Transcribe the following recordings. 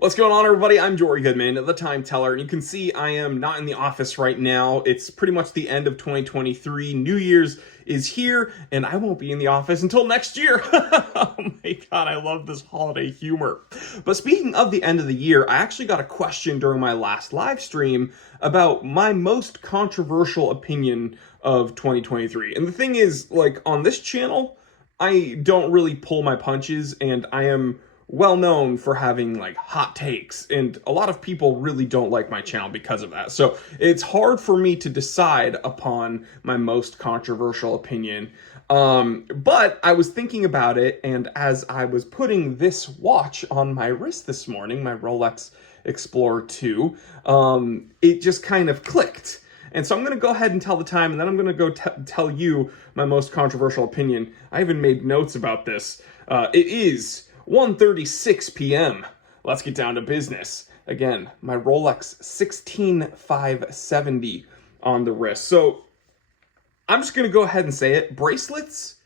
What's going on, everybody? I'm Jory Goodman, the Time Teller, and you can see I am not in the office right now. It's pretty much the end of 2023. New Year's is here, and I won't be in the office until next year. Oh my god, I love this holiday humor. But speaking of the end of the year, I actually got a question during my last live stream about my most controversial opinion of 2023. And the thing is, like, on this channel, I don't really pull my punches, and I am well known for having like hot takes, and a lot of people really don't like my channel because of that. So it's hard for me to decide upon my most controversial opinion. But I was thinking about it, and as I was putting this watch on my wrist this morning, my Rolex Explorer 2, it just kind of clicked. And so I'm going to go ahead and tell the time, and then I'm going to go tell you my most controversial opinion. I even made notes about this. It is 1:36 p.m. Let's get down to business. Again, my Rolex 16570 on the wrist. So I'm just going to go ahead and say it. Bracelets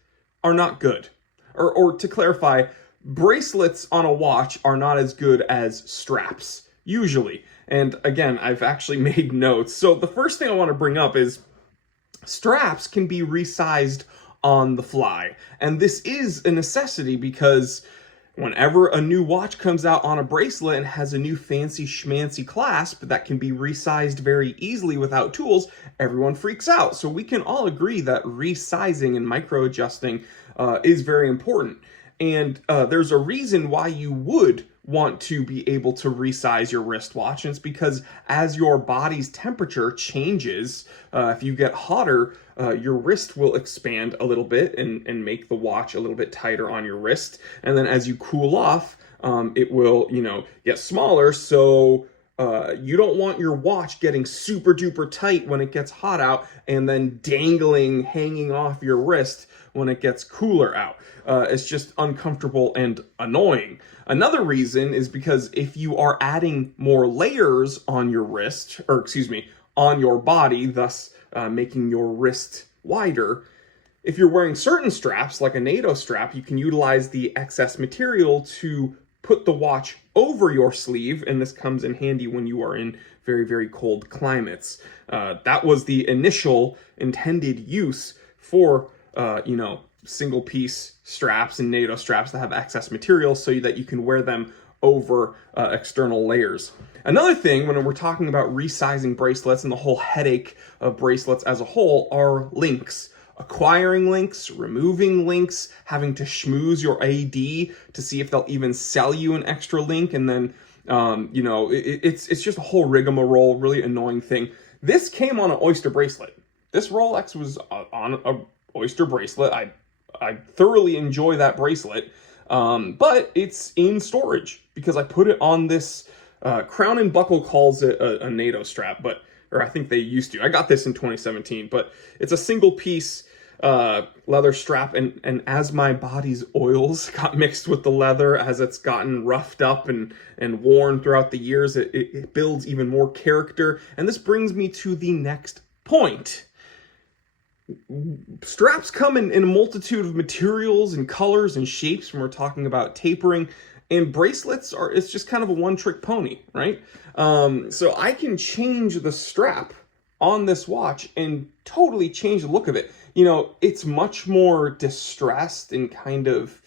are not good. Or to clarify, bracelets on a watch are not as good as straps, usually. And again, I've actually made notes. So the first thing I want to bring up is straps can be resized on the fly. And this is a necessity because whenever a new watch comes out on a bracelet and has a new fancy schmancy clasp that can be resized very easily without tools, everyone freaks out. So we can all agree that resizing and micro adjusting is very important. And there's a reason why you would want to be able to resize your wristwatch, and it's because as your body's temperature changes, if you get hotter, your wrist will expand a little bit and make the watch a little bit tighter on your wrist. And then as you cool off, it will, get smaller. So you don't want your watch getting super duper tight when it gets hot out and then dangling, hanging off your wrist when it gets cooler out. It's just uncomfortable and annoying. Another reason is because if you are adding more layers on your wrist, or excuse me, on your body, thus making your wrist wider, if you're wearing certain straps, like a NATO strap, you can utilize the excess material to put the watch over your sleeve, and this comes in handy when you are in very, very cold climates. That was the initial intended use for, single piece straps and NATO straps that have excess material so that you can wear them over external layers. Another thing when we're talking about resizing bracelets and the whole headache of bracelets as a whole are links. Acquiring links, removing links, having to schmooze your AD to see if they'll even sell you an extra link, and then it's just a whole rigmarole, really annoying thing. This came on an Oyster bracelet. This Rolex was on a Oyster bracelet. I thoroughly enjoy that bracelet, but it's in storage because I put it on this. Crown and Buckle calls it a NATO strap, or I think they used to. I got this in 2017, but it's a single piece leather strap, and as my body's oils got mixed with the leather, as it's gotten roughed up and worn throughout the years, it builds even more character. And this brings me to the next point. Straps come in a multitude of materials and colors and shapes when we're talking about tapering, and bracelets it's just kind of a one-trick pony, right? So I can change the strap on this watch and totally change the look of it. It's much more distressed and kind of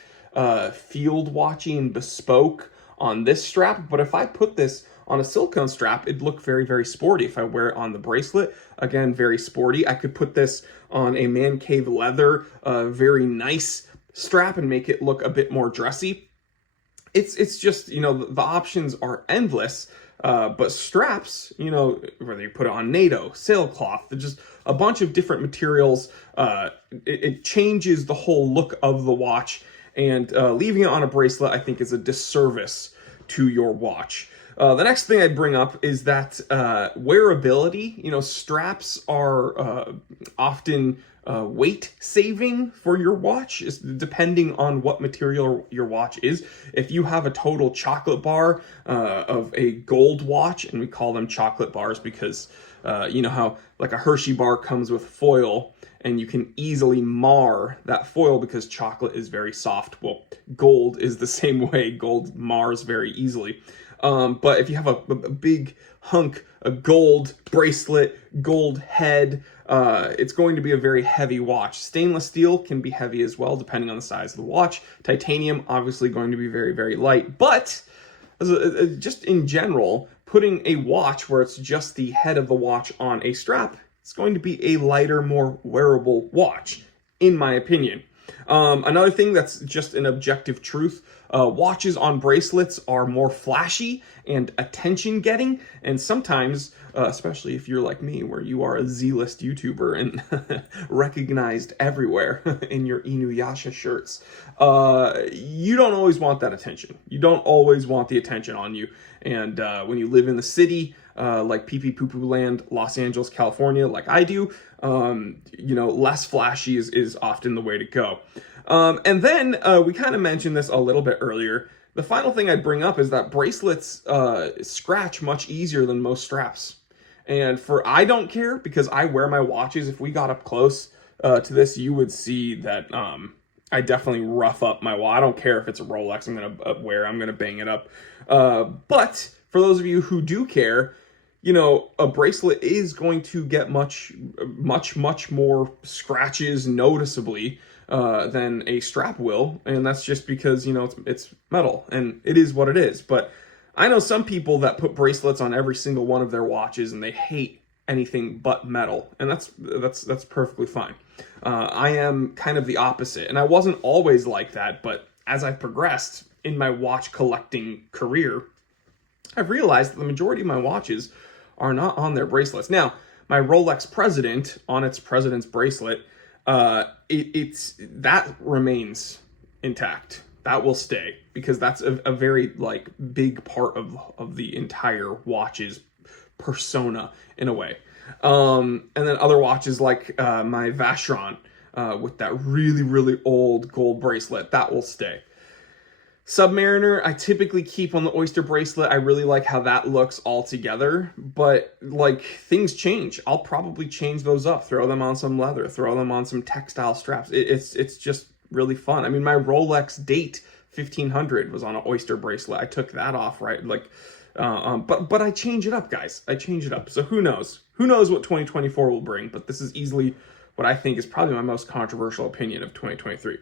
field watching and bespoke on this strap, but if I put this on a silicone strap, it'd look very, very sporty. If I wear it on the bracelet, again, very sporty. I could put this on a man cave leather, very nice strap, and make it look a bit more dressy. It's just, the options are endless. But straps, whether you put it on NATO, sailcloth, just a bunch of different materials, it changes the whole look of the watch, and leaving it on a bracelet, I think, is a disservice to your watch. The next thing I'd bring up is that wearability. Straps are often weight saving for your watch, depending on what material your watch is. If you have a total chocolate bar of a gold watch, and we call them chocolate bars because you know how like a Hershey bar comes with foil, and you can easily mar that foil because chocolate is very soft. Well, gold is the same way. Gold mars very easily. But if you have a big hunk, a gold bracelet, gold head, it's going to be a very heavy watch. Stainless steel can be heavy as well, depending on the size of the watch. Titanium, obviously going to be very, very light. But just in general, putting a watch where it's just the head of the watch on a strap, it's going to be a lighter, more wearable watch, in my opinion. Another thing that's just an objective truth, watches on bracelets are more flashy and attention-getting, and sometimes, especially if you're like me, where you are a Z-list YouTuber and recognized everywhere in your Inuyasha shirts, you don't always want that attention. You don't always want the attention on you, and when you live in the city, like Pee Pee Poo Poo Land, Los Angeles, California, like I do, less flashy is often the way to go. And then we kind of mentioned this a little bit earlier. The final thing I'd bring up is that bracelets scratch much easier than most straps. And I don't care because I wear my watches. If we got up close to this, you would see that I definitely rough up my watch. I don't care if it's a Rolex I'm going to wear. I'm going to bang it up. But for those of you who do care, a bracelet is going to get much more scratches noticeably than a strap will, and that's just because it's metal and it is what it is. But I know some people that put bracelets on every single one of their watches and they hate anything but metal, and that's perfectly fine. I am kind of the opposite, and I wasn't always like that, but as I've progressed in my watch collecting career, I've realized that the majority of my watches are not on their bracelets. Now, my Rolex President on its President's bracelet, that remains intact. That will stay because that's a very big part of the entire watch's persona in a way. And then other watches like my Vacheron with that really, really old gold bracelet, that will stay. Submariner, I typically keep on the Oyster bracelet. I really like how that looks all together, but things change. I'll probably change those up, throw them on some leather, throw them on some textile straps. It's just really fun. I mean, my Rolex Date 1500 was on an Oyster bracelet. I took that off, right? But I change it up, guys. I change it up. So who knows? Who knows what 2024 will bring? But this is easily what I think is probably my most controversial opinion of 2023.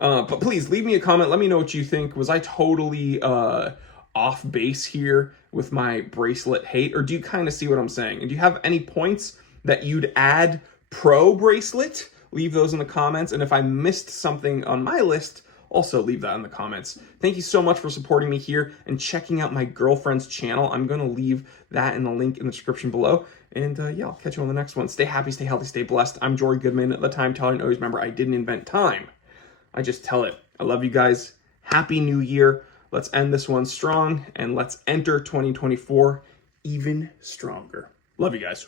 But please leave me a comment. Let me know what you think. Was I totally off base here with my bracelet hate? Or do you kind of see what I'm saying? And do you have any points that you'd add pro bracelet? Leave those in the comments. And if I missed something on my list, also leave that in the comments. Thank you so much for supporting me here and checking out my girlfriend's channel. I'm going to leave that in the link in the description below. And I'll catch you on the next one. Stay happy, stay healthy, stay blessed. I'm Jory Goodman, the Time Teller, and always remember, I didn't invent time. I just tell it. I love you guys. Happy New Year. Let's end this one strong, and let's enter 2024 even stronger. Love you guys.